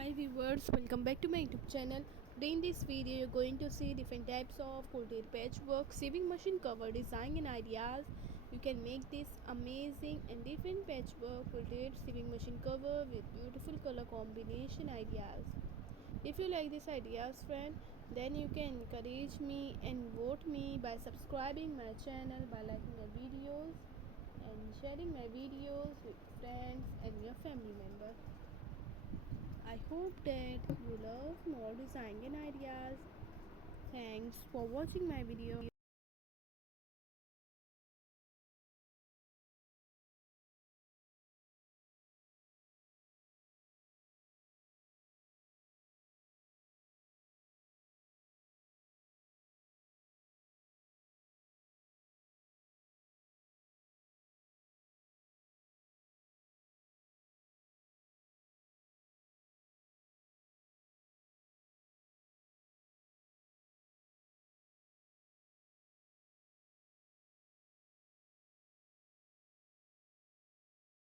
Hi viewers, welcome back to my YouTube channel. Today in this video you're going to see different types of quilted patchwork sewing machine cover design and ideas. You can make this amazing and different patchwork quilted sewing machine cover with beautiful color combination ideas. If you like these ideas friend, then you can encourage me and vote me by subscribing my channel, by liking my videos and sharing my videos with friends and your family members. I hope that you love more design and ideas. Thanks for watching my video.